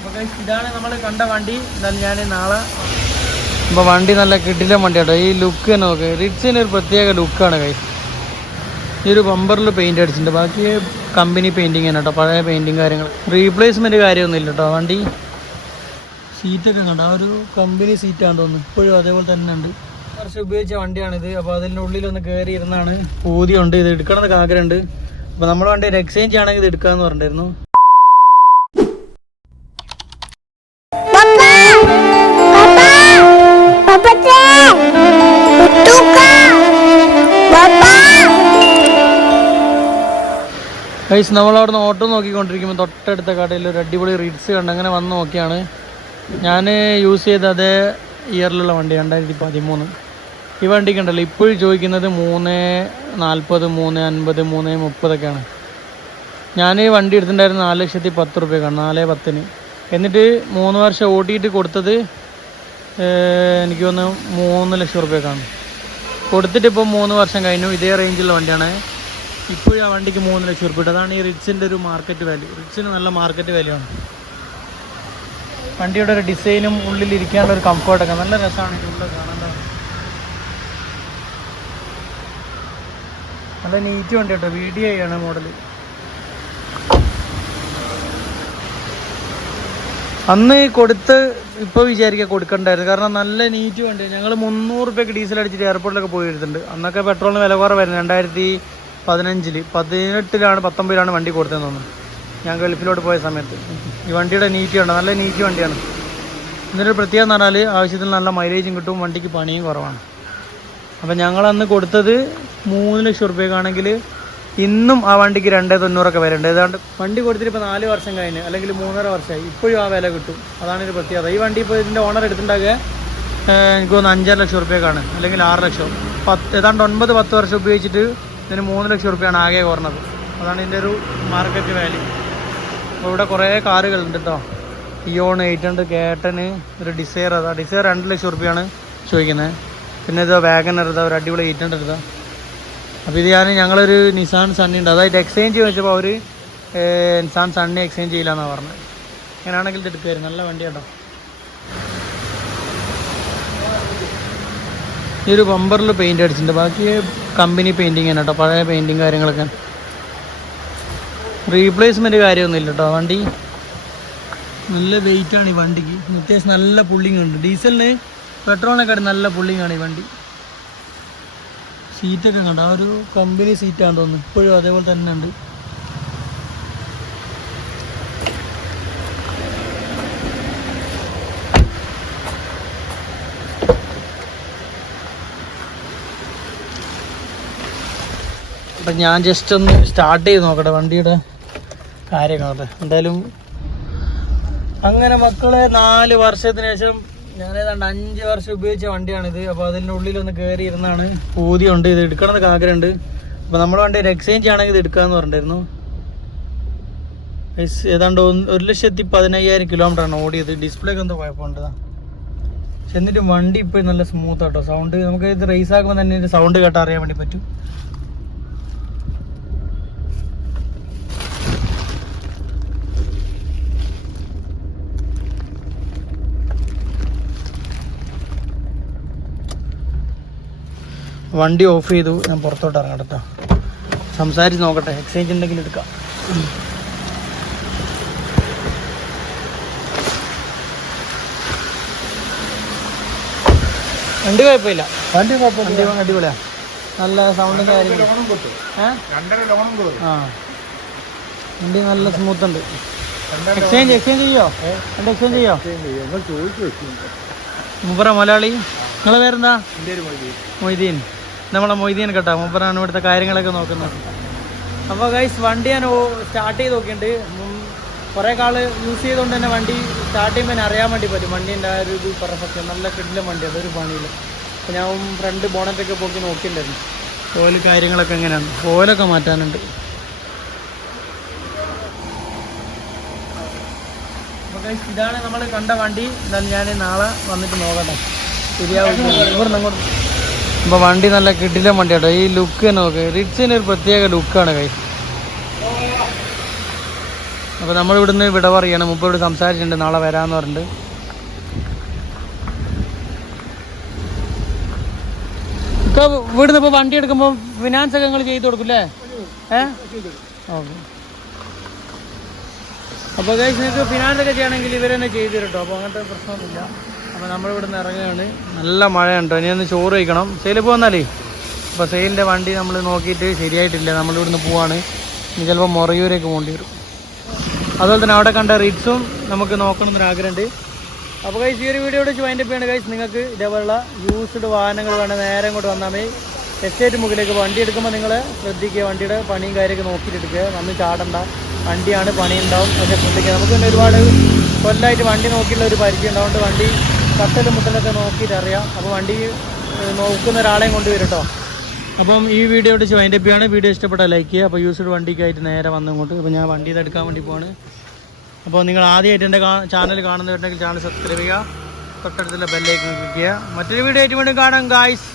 അപ്പോൾ ഇതാണ് നമ്മൾ കണ്ട വണ്ടി. ഞാൻ നാളെ. ഇപ്പൊ വണ്ടി നല്ല കിടിലൻ വണ്ടി കേട്ടോ ഈ ലുക്ക് നോക്ക്. റിറ്റ്സിന് ഒരു പ്രത്യേക ലുക്കാണ് കൈ ഈ ഒരു ബമ്പറിൽ പെയിന്റ് അടിച്ചിട്ടുണ്ട്. ബാക്കി കമ്പനി പെയിന്റിങ് തന്നെ കേട്ടോ. പഴയ പെയിന്റിങ് കാര്യങ്ങൾ. റീപ്ലേസ്മെന്റ് കാര്യമൊന്നുമില്ല കേട്ടോ. വണ്ടി സീറ്റൊക്കെ കണ്ടോ? ആ ഒരു കമ്പനി സീറ്റാണ് തോന്നുന്നു. ഇപ്പോഴും അതേപോലെ തന്നെ ഉണ്ട്. കുറച്ച് ഉപയോഗിച്ച വണ്ടിയാണിത്. അപ്പോൾ അതിന്റെ ഉള്ളിലൊന്ന് കയറി ഇരുന്നാണ്. പൂതിയുണ്ട് ഇത് എടുക്കണമെന്നൊക്കെ ആഗ്രഹമുണ്ട്. അപ്പോൾ നമ്മൾ വണ്ടി എക്സ്ചേഞ്ച് ആണെങ്കിൽ ഇത് എടുക്കാമെന്ന് പറഞ്ഞിട്ടുണ്ടായിരുന്നു ഗൈസ് നമ്മളവിടെ നിന്ന് ഓട്ടോ നോക്കിക്കൊണ്ടിരിക്കുമ്പോൾ തൊട്ടടുത്ത കടയിൽ ഒരു അടിപൊളി റിഡ്സ് കണ്ട് അങ്ങനെ വന്ന് നോക്കിയാണ്. ഞാൻ യൂസ് ചെയ്ത അതേ ഇയറിലുള്ള വണ്ടി രണ്ടായിരത്തി പതിമൂന്ന് ഈ വണ്ടിക്ക് ഉണ്ടല്ലോ ഇപ്പോഴും ചോദിക്കുന്നത് മൂന്ന് നാൽപ്പത് മൂന്ന് അൻപത് മൂന്ന് മുപ്പതൊക്കെയാണ്. ഞാൻ ഈ വണ്ടി എടുത്തിട്ടുണ്ടായിരുന്നു നാല് ലക്ഷത്തി പത്ത് റുപ്യക്കാണ് നാല് പത്തിന്. എന്നിട്ട് മൂന്ന് വർഷം ഓടിയിട്ട് കൊടുത്തത് എനിക്ക് തോന്നുന്നു മൂന്ന് ലക്ഷം റുപ്യക്കാണ് കൊടുത്തിട്ട് ഇപ്പോൾ മൂന്ന് വർഷം കഴിഞ്ഞു. ഇതേ റേഞ്ചുള്ള വണ്ടിയാണ്. ഇപ്പോഴും ആ വണ്ടിക്ക് മൂന്ന് ലക്ഷം റുപ്യ അതാണ് ഈ റിറ്റ്സിന്റെ ഒരു മാർക്കറ്റ് വാല്യൂ റിറ്റ്സിന് നല്ല മാർക്കറ്റ് വാല്യൂ ആണ്. വണ്ടിയുടെ ഒരു ഡിസൈനും ഉള്ളിൽ ഇരിക്കാനുള്ള ഒരു കംഫർട്ടൊക്കെ നല്ല രസമാണ് ഉള്ള കാണാൻ. നല്ല നീറ്റ് വണ്ടി കേട്ടോ. വി ഡി ഐ ആണ് മോഡൽ അന്ന് കൊടുത്ത് ഇപ്പോൾ വിചാരിക്കുക കൊടുക്കണ്ടായിരുന്നു. കാരണം നല്ല നീറ്റ് വേണ്ടി. ഞങ്ങൾ മുന്നൂറ് റുപ്യക്ക് ഡീസൽ അടിച്ചിട്ട് എയർപോർട്ടിലൊക്കെ പോയി വരുന്നുണ്ട് അന്നൊക്കെ പെട്രോളിന് വില കുറവായിരുന്നു. രണ്ടായിരത്തി പതിനഞ്ചിൽ പതിനെട്ടിലാണ് പത്തൊമ്പതിലാണ് വണ്ടി കൊടുത്തതെന്ന് തോന്നുന്നു. ഞാൻ ഗൾഫിലോട്ട് പോയ സമയത്ത്. ഈ വണ്ടിയുടെ നീറ്റ് വേണ്ട നല്ല നീറ്റ് വണ്ടിയാണ്. ഇതിന്റെ പ്രത്യേകം എന്ന് പറഞ്ഞാൽ ആവശ്യത്തിന് നല്ല മൈലേജും കിട്ടും വണ്ടിക്ക് പണിയും കുറവാണ്. അപ്പം ഞങ്ങൾ അന്ന് കൊടുത്തത് മൂന്ന് ലക്ഷം റുപ്യക്കാണെങ്കിൽ ഇന്നും ആ വണ്ടിക്ക് രണ്ടേ തൊണ്ണൂറൊക്കെ വില ഉണ്ട് ഏതാണ്ട് വണ്ടി കൊടുത്തിട്ട് ഇപ്പോൾ നാല് വർഷം കഴിഞ്ഞ് അല്ലെങ്കിൽ മൂന്നര വർഷമായി. ഇപ്പോഴും ആ വില കിട്ടും. അതാണ് ഒരു പ്രത്യേകത. ഈ വണ്ടി ഇപ്പോൾ ഇതിന്റെ ഓണർ എടുത്തിട്ടുണ്ടാകുക എനിക്ക് തോന്നുന്നു അഞ്ചര ലക്ഷം റുപ്യക്കാണ് അല്ലെങ്കിൽ ആറ് ലക്ഷം. പത്ത് ഏതാണ്ട് ഒൻപത് പത്ത് വർഷം ഉപയോഗിച്ചിട്ട് ഇതിന് മൂന്ന് ലക്ഷം റുപ്യാണ് ആകെ കുറഞ്ഞത് അതാണ് ഇതിന്റെ ഒരു മാർക്കറ്റ് വാല്യൂ അപ്പോൾ ഇവിടെ കുറേ കാറുകളുണ്ട് കേട്ടോ ഇയോൺ എയ്റ്റ് ഹൺഡ്രഡ് കേട്ടന് ഒരു ഡിസയർ അതാ. ഡിസയർ രണ്ട് ലക്ഷം റുപ്യാണ് ചോദിക്കുന്നത്. പിന്നെ ഇതാ വാഗനർ ഇതാ ഒരു അടിപൊളി എയ്റ്റ് ഹൺഡ്രഡ് ഇതാ. അപ്പോൾ ഇത് ഞാൻ ഞങ്ങളൊരു നിസാൻ സണ്ണി ഉണ്ട്. അതായത് എക്സ്ചേഞ്ച് ചോദിച്ചപ്പോൾ അവർ നിസാൻ സണ്ണി എക്സ്ചേഞ്ച് ചെയ്യില്ലെന്നാണ് പറഞ്ഞത് അങ്ങനെയാണെങ്കിൽ ഇത് എടുക്കുമായിരുന്നു നല്ല വണ്ടി കേട്ടോ. ഈ ഒരു ബമ്പറിൽ പെയിന്റ് അടിച്ചിട്ടുണ്ട്. ബാക്കി കമ്പനി പെയിന്റിങ് തന്നെ കേട്ടോ. പഴയ പെയിന്റിങ് കാര്യങ്ങളൊക്കെ. റീപ്ലേസ്മെന്റ് കാര്യമൊന്നുമില്ല കേട്ടോ. വണ്ടി നല്ല വെയിറ്റാണ് ആണ് ഈ വണ്ടിക്ക്. അത്യാവശ്യം നല്ല പുള്ളിങ് ഉണ്ട്. ഡീസലിന് പെട്രോളിനെക്കാട്ടി നല്ല പുള്ളിങ്ങാണ് ഈ വണ്ടി. സീറ്റൊക്കെ കണ്ട. ആ ഒരു കമ്പനി സീറ്റാണ് തോന്നുന്നു. ഇപ്പോഴും അതേപോലെ തന്നെ ഉണ്ട്. അപ്പം ഞാൻ ജസ്റ്റ് ഒന്ന് സ്റ്റാർട്ട് ചെയ്ത് നോക്കട്ടെ വണ്ടിയുടെ കാര്യങ്ങളൊക്കെ. എന്തായാലും അങ്ങനെ മക്കളെ നാല് വർഷത്തിന് ശേഷം ഞാൻ ഏതാണ്ട് അഞ്ച് വർഷം ഉപയോഗിച്ച വണ്ടിയാണിത്. അപ്പോൾ അതിന്റെ ഉള്ളിലൊന്ന് കയറി ഇരുന്നാണ് പൂതിയുണ്ട്. ഇത് എടുക്കണമെന്ന് ആഗ്രഹമുണ്ട്. അപ്പോൾ നമ്മുടെ വണ്ടി എക്സ്ചേഞ്ച് ആണെങ്കിൽ ഇത് എടുക്കാമെന്ന് പറഞ്ഞിട്ടുണ്ടായിരുന്നു. ഏതാണ്ട് ഒരു ലക്ഷത്തി പതിനയ്യായിരം കിലോമീറ്റർ ആണ് ഓടിയത്. ഡിസ്പ്ലേക്ക് എന്തോ കുഴപ്പമുണ്ട് എന്നിട്ട് വണ്ടി ഇപ്പോൾ നല്ല സ്മൂത്ത് ആട്ടോ. സൗണ്ട് നമുക്ക് ഇത് റേസ് ആക്കുമ്പോൾ തന്നെ സൗണ്ട് കേട്ടാൽ അറിയാൻ വേണ്ടി പറ്റും. വണ്ടി ഓഫ് ചെയ്തു. ഞാൻ പുറത്തോട്ട് ഇറങ്ങട്ടെ കേട്ടോ. സംസാരിച്ച് നോക്കട്ടെ. എക്സ്ചേഞ്ച് ഉണ്ടെങ്കിൽ എടുക്കാം. വണ്ടി കുഴപ്പമില്ല. വണ്ടി വണ്ടി അടിപൊളിയാ. നല്ല സൗണ്ടും കാര്യങ്ങളും. ആ. വണ്ടി നല്ല സ്മൂത്ത് ഉണ്ട്. എക്സ്ചേഞ്ച് എക്സ്ചേഞ്ച് ചെയ്യോ? വണ്ടി എക്സ്ചേഞ്ച് ചെയ്യോ? മുമ്പറ മലയാളി നിങ്ങളെ പേരെന്താ? മൊയ്തീൻ. നമ്മളെ മൊയ്തീൻ കേട്ടോ മൂപ്പറാണ് ഇവിടുത്തെ കാര്യങ്ങളൊക്കെ നോക്കുന്നത്. അപ്പോൾ ഗൈസ് വണ്ടി ഞാൻ സ്റ്റാർട്ട് ചെയ്ത് നോക്കിയിട്ടുണ്ട്. കുറേ കാൾ യൂസ് ചെയ്തുകൊണ്ട് തന്നെ വണ്ടി സ്റ്റാർട്ട് ചെയ്യുമ്പോൾ തന്നെ അറിയാൻ വേണ്ടി പറ്റും. വണ്ടീന്റെ ആ ഒരു ഇത് പെർഫെക്റ്റ് നല്ല കിടിലം വണ്ടി അതൊരു പണിയില്ല. അപ്പോൾ ഞാൻ ഫ്രണ്ട് ബോണറ്റൊക്കെ പോക്കി നോക്കിയിട്ടുണ്ടായിരുന്നു ഓയിൽ കാര്യങ്ങളൊക്കെ എങ്ങനെയാണ്? ഓയിലൊക്കെ മാറ്റാനുണ്ട്. ഇതാണ് നമ്മൾ കണ്ട വണ്ടി. ഞാൻ നാളെ വന്നിട്ട് നോക്കട്ടെ. ശരിയാവും. ഇവിടുന്ന് അങ്ങോട്ട് അപ്പോൾ വണ്ടി നല്ല കിടിലം വണ്ടി ഈ ലുക്ക് തന്നെ നോക്ക്. റിറ്റ്സിന് ഒരു പ്രത്യേക ലുക്കാണ് കൈ അപ്പോൾ നമ്മൾ ഇവിടുന്ന് വിട പറയാണ്. മുമ്പ് ഇവിടെ സംസാരിച്ചിട്ടുണ്ട് നാളെ വരാന്ന് പറഞ്ഞിട്ട്. ഇപ്പോൾ ഇവിടുന്ന് ഇപ്പോൾ വണ്ടി എടുക്കുമ്പോൾ ഫിനാൻസ് ഒക്കെ നിങ്ങൾ ചെയ്ത് കൊടുക്കില്ലേ ഓക്കെ. അപ്പോൾ നിങ്ങൾക്ക് ഫിനാൻസ് ഒക്കെ ചെയ്യണമെങ്കിൽ ഇവരെന്നെ ചെയ്തു തരും കേട്ടോ അപ്പോൾ അങ്ങനത്തെ പ്രശ്നമൊന്നുമില്ല. നമ്മൾ നിന്ന് ഇറങ്ങുകയാണ്. നല്ല മഴയുണ്ട്. ഇനി ഒന്ന് ചോറ് കഴിക്കണം. സെയിൽ പോകുന്നാലേ അപ്പോൾ സെയിലിന്റെ വണ്ടി നമ്മൾ നോക്കിയിട്ട് ശരിയായിട്ടില്ല. നമ്മൾ ഇവിടുന്ന് പോവാണ്. ഇനി ചിലപ്പോൾ മൊറയൂരേക്ക് പോകേണ്ടി വരും. അതുപോലെ തന്നെ അവിടെ കണ്ട റിറ്റ്സും നമുക്ക് നോക്കണം എന്നൊരു ആഗ്രഹമുണ്ട്. അപ്പോൾ കഴിച്ച് ഈ ഒരു വീഡിയോ വെച്ച് വൈൻഡപ്പ് ചെയ്യണം കഴിച്ച് നിങ്ങൾക്ക് ഇതേപോലുള്ള യൂസ്ഡ് വാഹനങ്ങൾ വേണ്ട നേരെ ഇങ്ങോട്ട് വന്നാൽ മതി. എസ്റ്റേറ്റ് മുകളിലേക്ക് വണ്ടി എടുക്കുമ്പോൾ നിങ്ങൾ ശ്രദ്ധിക്കുക. വണ്ടിയുടെ പണിയും കാര്യമൊക്കെ നോക്കിയിട്ട് എടുക്കുക. വന്ന് ചാടണ്ട. വണ്ടിയാണ് പണി ഉണ്ടാവും അതൊക്കെ ശ്രദ്ധിക്കുക. നമുക്ക് തന്നെ ഒരുപാട് കൊല്ലമായിട്ട് വണ്ടി നോക്കിയുള്ള ഒരു പരിചയം ഉണ്ടാവുകൊണ്ട് വണ്ടി കത്തലും മുട്ടലൊക്കെ നോക്കിയിട്ട് അറിയാം. അപ്പോൾ വണ്ടി നോക്കുന്ന ഒരാളെയും കൊണ്ടുവരും കേട്ടോ അപ്പം ഈ വീഡിയോ ഇവിടെ വൈൻഡ് അപ്പ് ചെയ്യാണ് വീഡിയോ ഇഷ്ടപ്പെട്ടാൽ ലൈക്ക് ചെയ്യുക. അപ്പോൾ യൂസ്ഡ് വണ്ടിക്കായിട്ട് നേരെ വന്നു ഇങ്ങോട്ട്. അപ്പോൾ ഞാൻ വണ്ടി ഇത് എടുക്കാൻ വേണ്ടി പോവാണ്. അപ്പോൾ നിങ്ങൾ ആദ്യമായിട്ട് എന്റെ ചാനൽ കാണുന്നവരുണ്ടെങ്കിൽ ചാനൽ സബ്സ്ക്രൈബ് ചെയ്യുക. തൊട്ടടുത്തുള്ള ബെല്ലേക്ക് ക്ലിക്ക് ചെയ്യുക. മറ്റൊരു വീഡിയോ ആയിട്ട് വീണ്ടും കാണാം ഗായ്സ്.